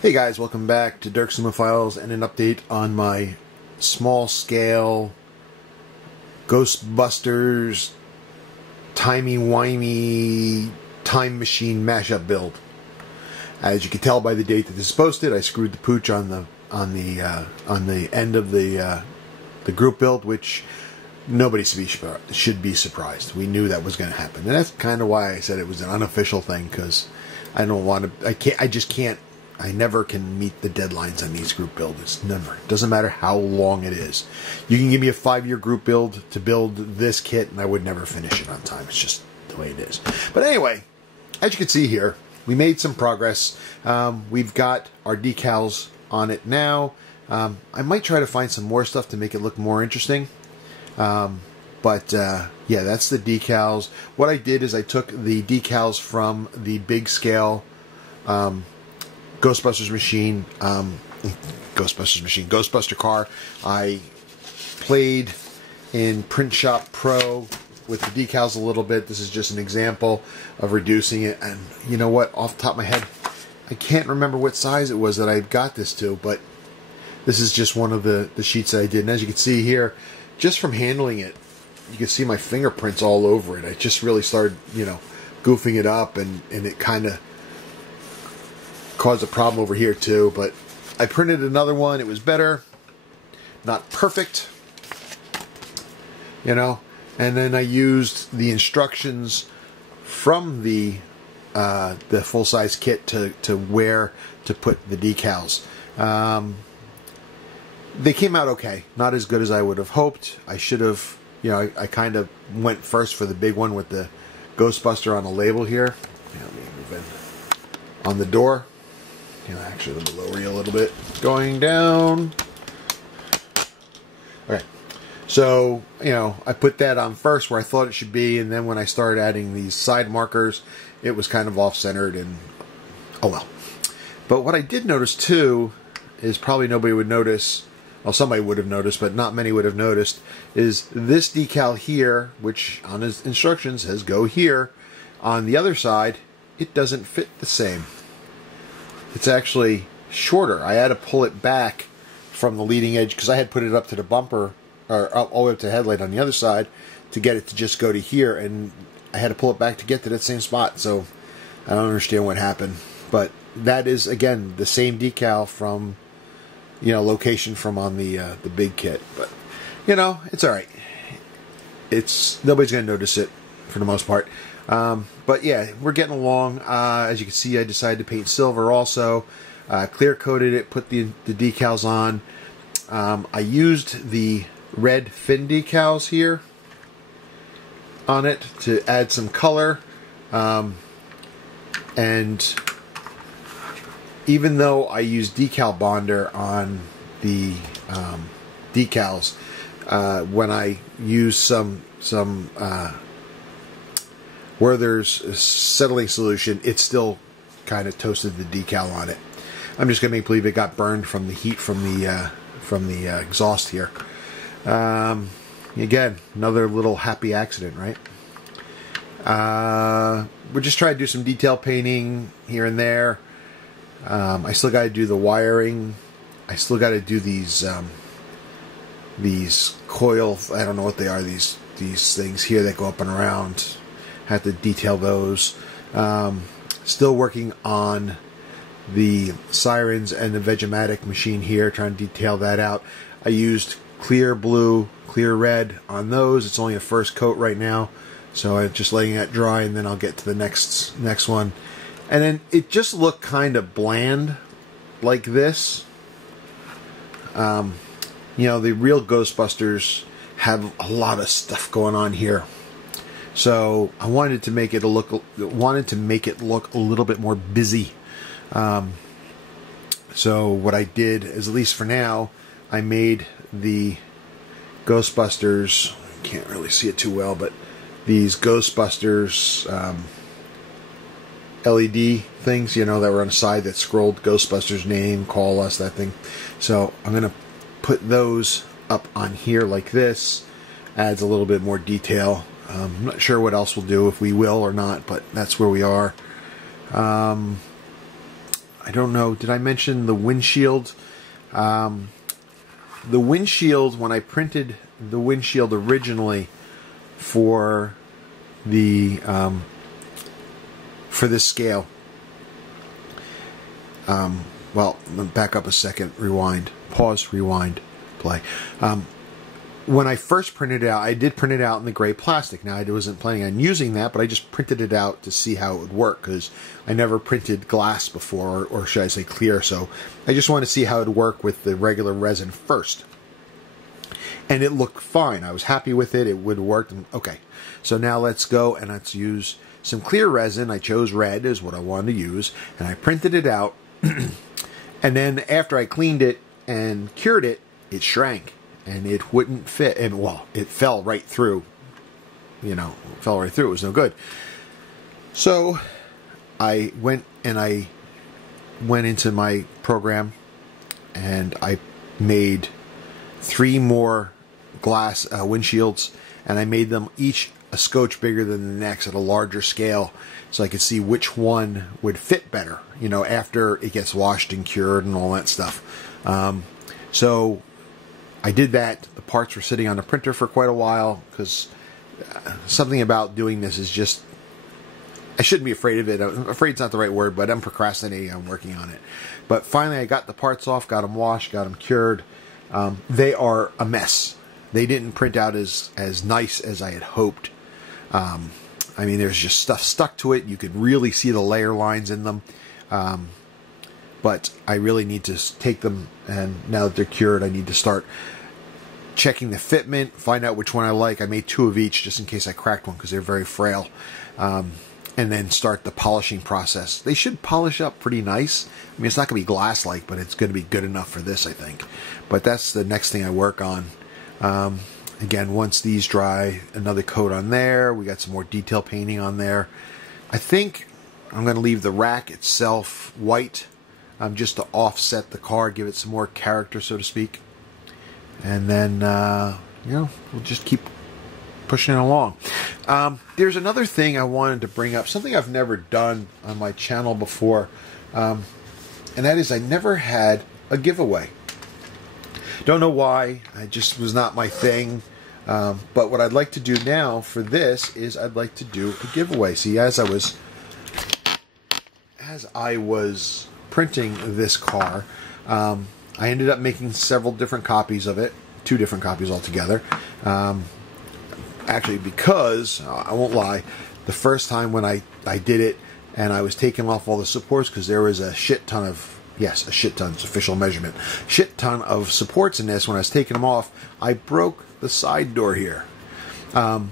Hey guys, welcome back to Dirk's Unofficial and an update on my small-scale Ghostbusters timey-wimey time machine mashup build. As you can tell by the date that this is posted, I screwed the pooch on the end of the group build, which nobody should be surprised. We knew that was going to happen, and that's kind of why I said it was an unofficial thing, because I don't want to. I never can meet the deadlines on these group builds. Never. Doesn't matter how long it is. You can give me a 5-year group build to build this kit, and I would never finish it on time. It's just the way it is. But anyway, as you can see here, we made some progress. We've got our decals on it now. I might try to find some more stuff to make it look more interesting. Yeah, that's the decals. What I did is I took the decals from the big scale Ghostbuster car. I played in Print Shop Pro with the decals a little bit. This is just an example of reducing it. And you know what? Off the top of my head, I can't remember what size it was that I got this to, but this is just one of the sheets that I did. And as you can see here, just from handling it, you can see my fingerprints all over it. I just really started, goofing it up, and it kind of caused a problem over here too. But I printed another one. It was better, not perfect, and then I used the instructions from the full-size kit to where to put the decals. They came out okay, not as good as I would have hoped. I should have, I kind of went first for the big one with the Ghostbuster on the label here. Let me move in on the door. Actually, let me lower you a little bit. Going down. Okay. So, I put that on first where I thought it should be, and then when I started adding these side markers, it was kind of off-centered, and oh well. But what I did notice, too, is probably nobody would notice, well, somebody would have noticed, but not many would have noticed, is this decal here, which on his instructions says go here, on the other side, it doesn't fit the same. It's actually shorter. I had to pull it back from the leading edge because I had put it up to the bumper, or all the way up to the headlight on the other side, to get it to just go to here, and I had to pull it back to get to that same spot. So I don't understand what happened, but that is, again, the same decal from, location from on the big kit. But it's all right. Nobody's gonna notice it for the most part. But yeah, we're getting along. As you can see, I decided to paint silver also. Clear coated it, put the decals on. I used the red fin decals here on it to add some color. And even though I used decal bonder on the decals, when I use some where there's a settling solution, it still kind of toasted the decal on it. I'm just going to make believe it got burned from the heat from the exhaust here. Again, another little happy accident, right? We're just trying to do some detail painting here and there. I still got to do the wiring. I still got to do these coil, I don't know what they are, these things here that go up and around. Have to detail those. Still working on the sirens and the Vegematic machine here, trying to detail that out. I used clear blue, clear red on those. It's only a first coat right now, so I'm just letting that dry, and then I'll get to the next one. And then it just looked kind of bland like this. The real Ghostbusters have a lot of stuff going on here. So I wanted to make it look a little bit more busy. So what I did is, at least for now, I made the Ghostbusters. Can't really see it too well, but these Ghostbusters LED things, that were on the side that scrolled Ghostbusters name, call us, that thing. So I'm gonna put those up on here like this. Adds a little bit more detail. I'm not sure what else we'll do, if we will or not, but that's where we are. I I don't know, did I mention the windshield? The windshield, when I printed the windshield originally for the for this scale, well, back up a second, rewind, pause, rewind, play. When I first printed it out, I did print it out in the gray plastic. Now, I wasn't planning on using that, but I just printed it out to see how it would work, because I never printed glass before, or should I say clear, so I just wanted to see how it would work with the regular resin first. And it looked fine. I was happy with it. It would work. Okay, so now let's go and let's use some clear resin. I chose red is what I wanted to use, and I printed it out. And then after I cleaned it and cured it, it shrank. And it wouldn't fit, and well, it fell right through. You know, it fell right through. It was no good. So I went into my program, and I made 3 more glass windshields, and I made them each a scotch bigger than the next at a larger scale, so I could see which one would fit better. You know, after it gets washed and cured and all that stuff. So I did that. The parts were sitting on the printer for quite a while, because something about doing this is just, I shouldn't be afraid of it. I'm afraid it's not the right word, but I'm procrastinating. I'm working on it. But finally I got the parts off, got them washed, got them cured. They are a mess. They didn't print out as nice as I had hoped. I mean, there's just stuff stuck to it. You could really see the layer lines in them. But I really need to take them, and now that they're cured, I need to start checking the fitment, find out which one I like. I made 2 of each just in case I cracked one, because they're very frail. And then start the polishing process. They should polish up pretty nice. I mean, it's not going to be glass-like, but it's going to be good enough for this, I think. But that's the next thing I work on. Again, once these dry, another coat on there. We got some more detail painting on there. I think I'm going to leave the rack itself white, just to offset the car, give it some more character, so to speak. And then, you know, we'll just keep pushing it along. There's another thing I wanted to bring up, something I've never done on my channel before, and that is I never had a giveaway. Don't know why, it just was not my thing. But what I'd like to do now for this is I'd like to do a giveaway. See, as I was printing this car, I ended up making several different copies of it, 2 different copies altogether. Actually, because, I won't lie, the first time when I did it and I was taking off all the supports, because there was a shit ton of, yes, a shit ton, it's official measurement, shit ton of supports in this. When I was taking them off, I broke the side door here. And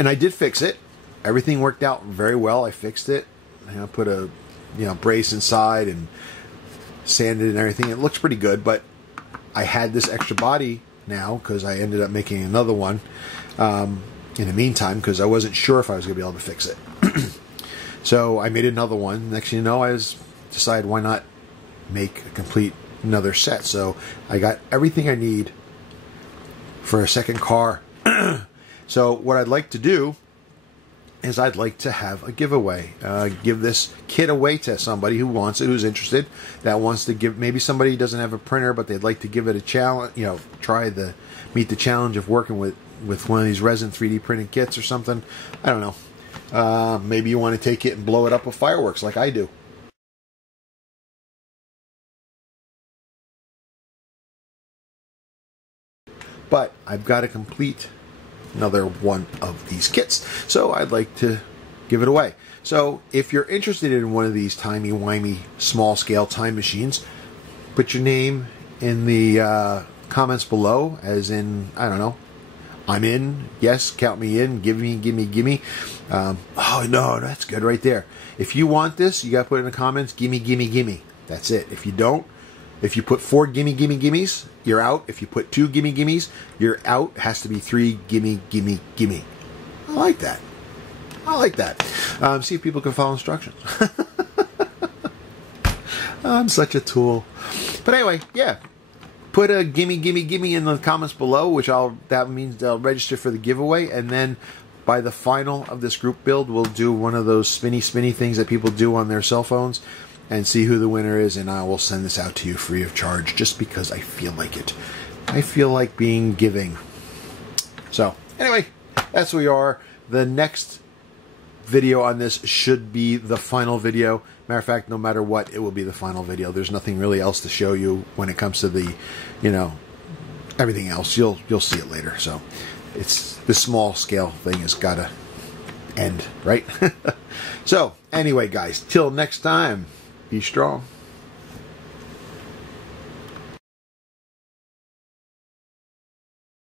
I did fix it. Everything worked out very well. I fixed it. I put a brace inside and sanded and everything. It looks pretty good, but I had this extra body now because I ended up making another one in the meantime, because I wasn't sure if I was going to be able to fix it. So I made another one. Next thing you know, I decided why not make a complete another set. So I got everything I need for a second car. So what I'd like to do is I'd like to have a giveaway. Give this kit away to somebody who wants it, who's interested, that wants to give. Maybe somebody doesn't have a printer, but they'd like to give it a challenge. You know, meet the challenge of working with one of these resin 3D printed kits or something. I don't know. Maybe you want to take it and blow it up with fireworks like I do. But I've got to complete another one of these kits, so I'd like to give it away. So if you're interested in one of these timey-wimey small-scale time machines, put your name in the comments below, as in, I don't know, I'm in, yes, count me in, give me. Oh no, that's good right there. If you want this, you got to put in the comments, gimme. That's it. If you don't, if you put 4 gimmes, you're out. If you put 2 gimmes, you're out. It has to be 3 gimme. I like that. See if people can follow instructions. I'm such a tool. But anyway, yeah. Put a gimme in the comments below, that means they'll register for the giveaway, and then by the final of this group build, we'll do one of those spinny things that people do on their cell phones, and see who the winner is, and I will send this out to you free of charge just because I feel like it. I feel like being giving. So, anyway, that's where we are. The next video on this should be the final video. Matter of fact, no matter what, it will be the final video. There's nothing really else to show you when it comes to the, you know, everything else. You'll see it later. So, it's the small scale thing has got to end, right? So, anyway, guys, till next time, be strong.